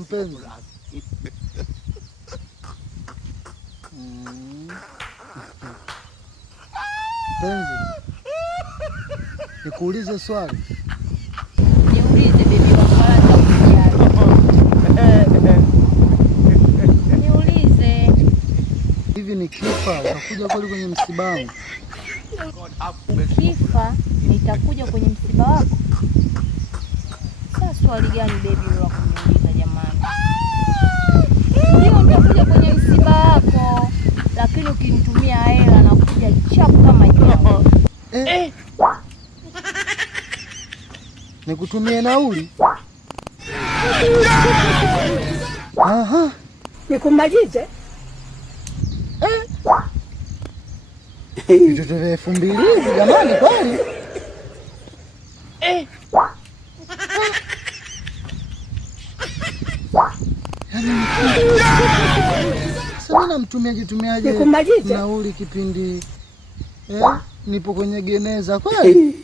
mpenzi. Mpenzi, nikuulize swali. Niulize baby wangu. Niulize. Hivi nikifa utakuja kweli kwenye msiba wangu? Ukifa nitakuja kwenye msiba wako? Sasa swali gani baby wa kuniuliza jamani? Ndio nitakuja kwenye msiba wako, lakini ukinitumia hela na kuja chapu kama jao. Nikutumie nauli? Aha. Nikumalize? Vitoto vya 2000 hivi jamani kweli? Yaani sasa namtumiaje nauli kipindi nipo kwenye geneza kweli?